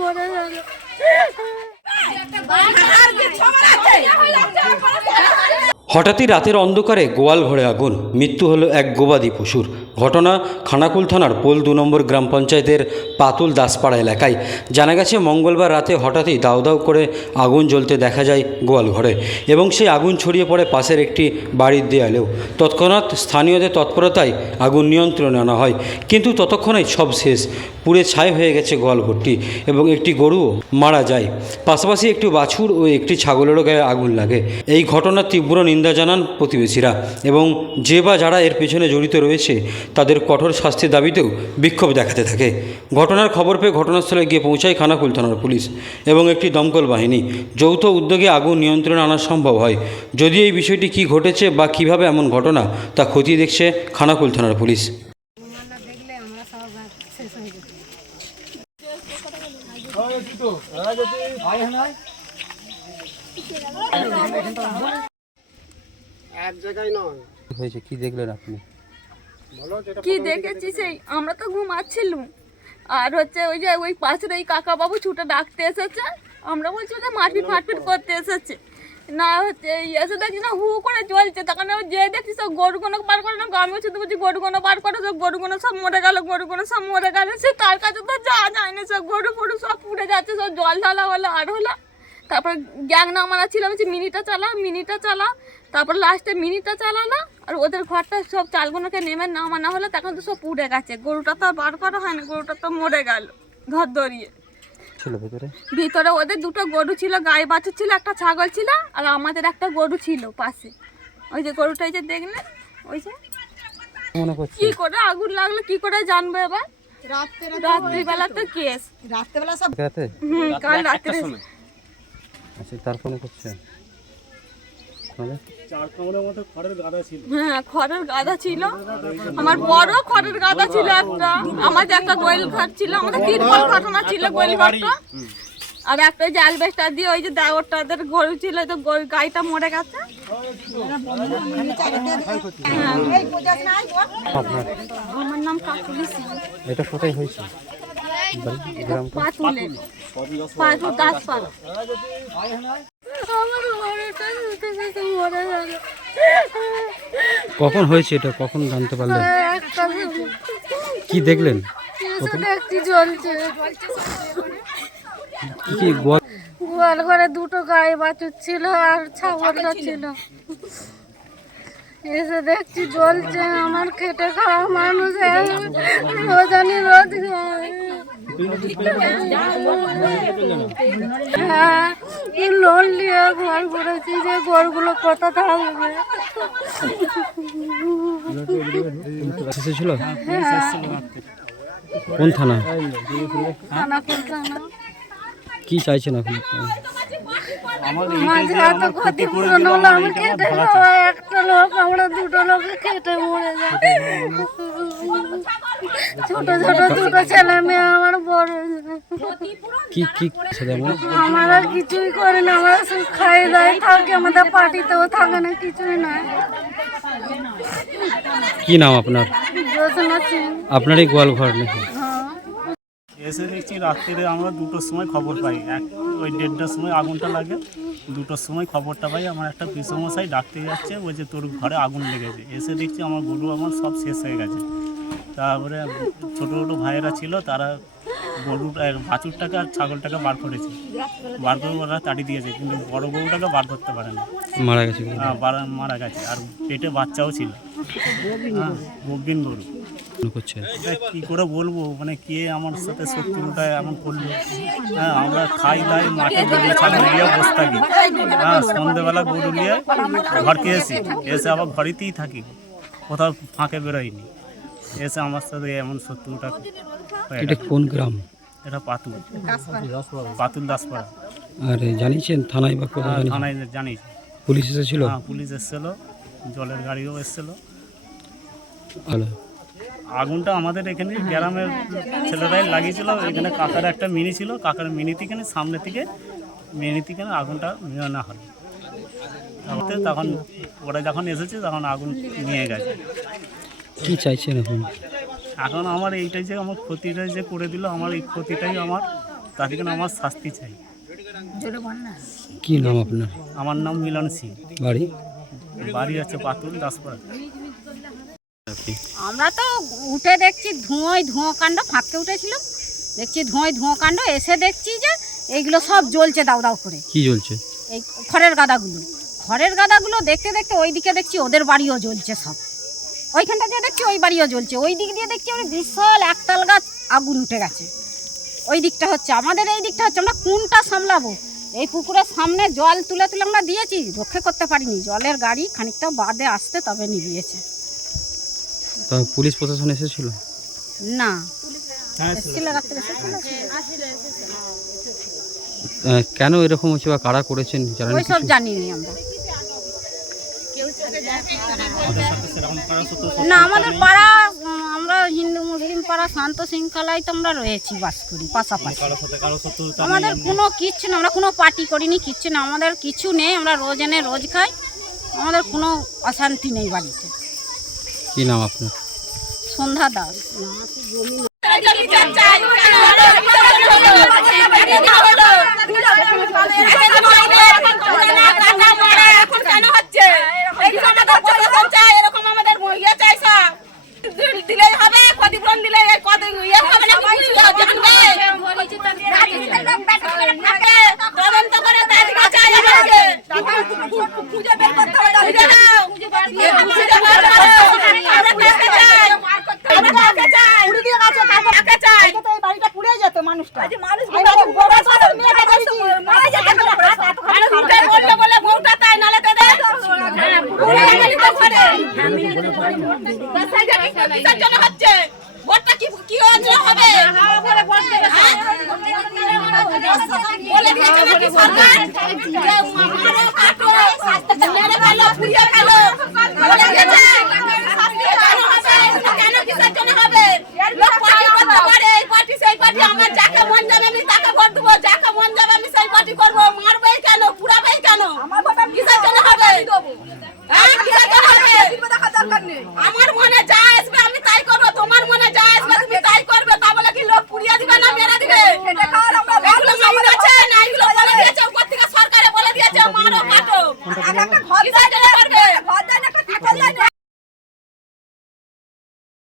মরে গেল হঠাৎই রাতের অন্ধকারে গোয়াল ঘরে আগুন। মৃত্যু হলো এক গবাদি পশুর। ঘটনা খানাকুল থানার পোল দু নম্বর গ্রাম পঞ্চায়েতের পাতুল দাসপাড়া এলাকায়। জানা গেছে, মঙ্গলবার রাতে হঠাৎই দাউ দাউ করে আগুন জ্বলতে দেখা যায় গোয়াল ঘরে এবং সেই আগুন ছড়িয়ে পড়ে পাশের একটি বাড়ির দেয়ালেও। তৎক্ষণাৎ স্থানীয়দের তৎপরতায় আগুন নিয়ন্ত্রণে আনা হয়, কিন্তু ততক্ষণেই সব শেষ। পুড়ে ছাই হয়ে গেছে গোয়াল ঘরটি এবং একটি গরুও মারা যায়। পাশাপাশি একটি বাছুর ও একটি ছাগলেরও গায়ে আগুন লাগে। এই ঘটনার তীব্র নিন্দা জানান প্রতিবেশীরা এবং যে বা যারা এর পেছনে জড়িত রয়েছে, তাদের কঠোর শাস্তির দাবিতেও বিক্ষোভ দেখাতে থাকে। ঘটনার খবর পেয়ে ঘটনাস্থলে গিয়ে পৌঁছায় খানাকুল থানার পুলিশ এবং একটি দমকল বাহিনী। যৌথ উদ্যোগে আগুন নিয়ন্ত্রণে আনা সম্ভব হয়। যদি এই বিষয়টি কী ঘটেছে বা কীভাবে এমন ঘটনা, তা খতিয়ে দেখছে খানাকুল থানার পুলিশ দেখলে আমরা সব শেষ হয়ে যেত এক জায়গায় নয়। হয়েছে কি দেখলেন আপনি? বলো যেটা কি দেখেছি সেই আমরা তো ঘুমাচ্ছিলুম। আর হচ্ছে ওই যে ওই পাশের ওই কাকা বাবু ছুটে ডাকতে এসেছে। আমরা বলছি যে মারপিট ফাটপিট করতে এসেছে। না হচ্ছে এই এসে দেখছি না হু করে চলছে তখন আমি যে দেখছি সব গরুগুলো বার করে না আমিও শুধু বলছি গরুগুলো বার করে সব গরুগুলো সব মরে গেল গরুগুলো সব মরে গেল। সে তার কাছে তো যা যায় না সব গরু ফরু সব পুড়ে যাচ্ছে সব জল ঢালা হলো আর হলো তারপর গ্যাং নামানা ছিল আমি বলছি মিনিটা চালা মিনিটা চালা। তারপর লাস্টে মিনিটা চালালো আর ওদের ঘরটা সব চালগুলোকে নেমে নামানো হলো তখন তো সব পুড়ে গেছে। গরুটা তো আর বার করা হয় না গরুটা তো মরে গেল ঘর দড়িয়ে। ছিল ভেতরে? ভিতরে ওদের দুটো গরু ছিল গাই বাছুর ছিল একটা ছাগল ছিল আর আমাদের একটা গরু ছিল পাশে। ওই যে গরুটা এই যে দেখলেন ওই যে। মনে করছে কি করে আগুন লাগল কি করে জানব এবার? রাত্রিবেলা তো কেস রাত্রেবেলা সব রাতে? হুম কাল রাত্রে আচ্ছা তার ফোন করছে। হ্যাঁ খড়ের গাদা ছিল। আমার বড় খড়ের গাদা ছিল একটা। আমার একটা গোয়েল ঘর ছিল। আমাদের তিরপল ঘটনা ছিল গোয়েল ঘরটা আর একটা ওই যে অ্যালবেস্টার দিয়ে ওই যে দেওয়ারটাদের গরু ছিল তো গরু গাইটা মরে গেছে। আপনার আমার নাম কাকুলি সিং। এটা কোথায় হয়েছে? কখন হয়েছে এটা? কখন জানতে পারলেন? কি দেখলেন? এসে দেখছি জ্বলছে কি কি গোয়াল? গোয়াল ঘরে দুটো গাই বাছুর ছিল আর ছাগলটা ছিল। এসে দেখছি জ্বলছে আমার খেটে খাওয়া মানুষ রোজানি রোজ খায়। হ্যাঁ লোন নিয়ে ঘর যে ঘরগুলো কোন থানা? কি চাইছেন আপনি? একটা লোক আমরা দুটো লোকে খেটে মরে ছোট ছোট দুটো ছেলে মেয়ে আমার বড়। কি কি যেমন আমরা কিছুই করি না আমরা শুধু খাই দাই থাকি আমাদের পার্টিতেও থাকে না কিছুই না। কি নাম আপনার? সিং। আপনারই গোয়াল ঘর নাকি? হ্যাঁ। এসে দেখছি রাত্রিরে আমরা দুটোর সময় খবর পাই। এক ওই দেড়টার সময় আগুনটা লাগে দুটোর সময় খবরটা পাই। আমার একটা পিসমশাই ডাকতে যাচ্ছে ওই যে তোর ঘরে আগুন লেগেছে। এসে দেখছি আমার গরু আমার সব শেষ হয়ে গেছে। তারপরে ছোটো ছোটো ভাইয়েরা ছিল তারা গরুটা বাছুরটাকে আর ছাগলটাকে বার করেছে। বার করে ওরা তাড়ি দিয়েছে কিন্তু বড় গরুটাকে বার করতে পারে না। মারা গেছে। বারা- মারা গেছে আর পেটে বাচ্চাও ছিল। হ্যাঁ গরু। করছে। কি করে বলব? মানে কে আমার সাথে শত্রুটা এমন করল? হ্যাঁ আমরা খাই দাই মাঠে গরু ছাগল নিয়ে বসে থাকি। হ্যাঁ সন্ধেবেলা গরু নিয়ে ঘরকে এসি এসে আবার ঘরেতেই থাকি। কোথাও ফাঁকে বেরোয়নি। এসে আমার সাথে এমন শত্রুটা এটা কোন গ্রাম? এটা পাতুল। পাতুল দাসপাড়া। আর জানিয়েছেন থানায় বা কোথায় হ্যাঁ, থানায় জানিস পুলিশ এসেছিল? হ্যাঁ পুলিশ এসেছিল জলের গাড়িও এসেছিল। ভালো আগুনটা আমাদের এখানে গ্রামের ছেলেরাই লাগিয়েছিল এখানে কাকার একটা মিনি ছিল কাকার মিনি থেকে সামনে থেকে মিনি থেকে আগুনটা নিয়ে হলো তখন ওরা যখন এসেছে তখন আগুন নিয়ে গেছে। কি চাইছেন এখন? এখন আমার এইটাই যে আমার ক্ষতিটাই যে করে দিল আমার এই ক্ষতিটাই আমার তার জন্য আমার শাস্তি চাই। কি নাম আপনার? আমার নাম মিলন সিং। বাড়ি? বাড়ি আছে পাতুল দাসপাড়া। আমরা তো উঠে দেখছি ধোঁয়ায় ধোঁয়া কাণ্ড ফাঁকতে উঠেছিলাম। দেখছি ধোঁয়ায় ধোঁয়া কাণ্ড এসে দেখছি যে এইগুলো সব জ্বলছে দাউ দাউ করে। কি জ্বলছে? এই খড়ের গাদাগুলো। খড়ের গাদাগুলো দেখতে দেখতে ওইদিকে দেখছি ওদের বাড়িও জ্বলছে সব। ওইখানটা দিয়ে দেখছি ওই বাড়িও জ্বলছে। ওই দিক দিয়ে দেখছি ওই বিশাল একতাল গাছ আগুন উঠে গেছে। ওই দিকটা হচ্ছে আমাদের এই দিকটা হচ্ছে আমরা কোনটা সামলাবো? এই পুকুরের সামনে জল তুলে তুলে আমরা দিয়েছি রক্ষে করতে পারিনি। জলের গাড়ি খানিকটা বাদে আসতে তবে নিভিয়েছে। তা পুলিশ প্রশাসন এসেছিল? না। এসেছিল। রাত্রে কেন এরকম হচ্ছে বা কারা করেছেন? জানেন ওই সব জানিনি আমরা। না আমাদের পাড়া আমরা হিন্দু মুসলিম পাড়া শান্ত শৃঙ্খলায় তো আমরা রয়েছি বাস করি পাশাপাশি। আমাদের কোনো কিচ্ছু না আমরা কোনো পার্টি করিনি কিচ্ছু না আমাদের কিছু নেই আমরা রোজ এনে রোজ খাই আমাদের কোনো অশান্তি নেই বাড়িতে। কি নাম আপনার? সন্ধ্যা দাস। টাকা চাই তো এই বাড়িটা পুড়ে যেত মানুষটা আজ মানুষ মারা যেত মানুষ উঠে বলল বলে বউটা তাই নালে তো দে পুড়ে গেলি তো ঘরে কিসের জন্য হচ্ছে বটটা কি কি অন্যায় হবে বলে দিয়েছে নাকি সরকার যে মারা কাটো মেরে ভালো পুড়িয়ে ভালো পার্টি, আমার যাকে মন যাবে আমি তাকে ভোট দেবো, যাকে মন যাবে আমি সেই পার্টি করব, মারব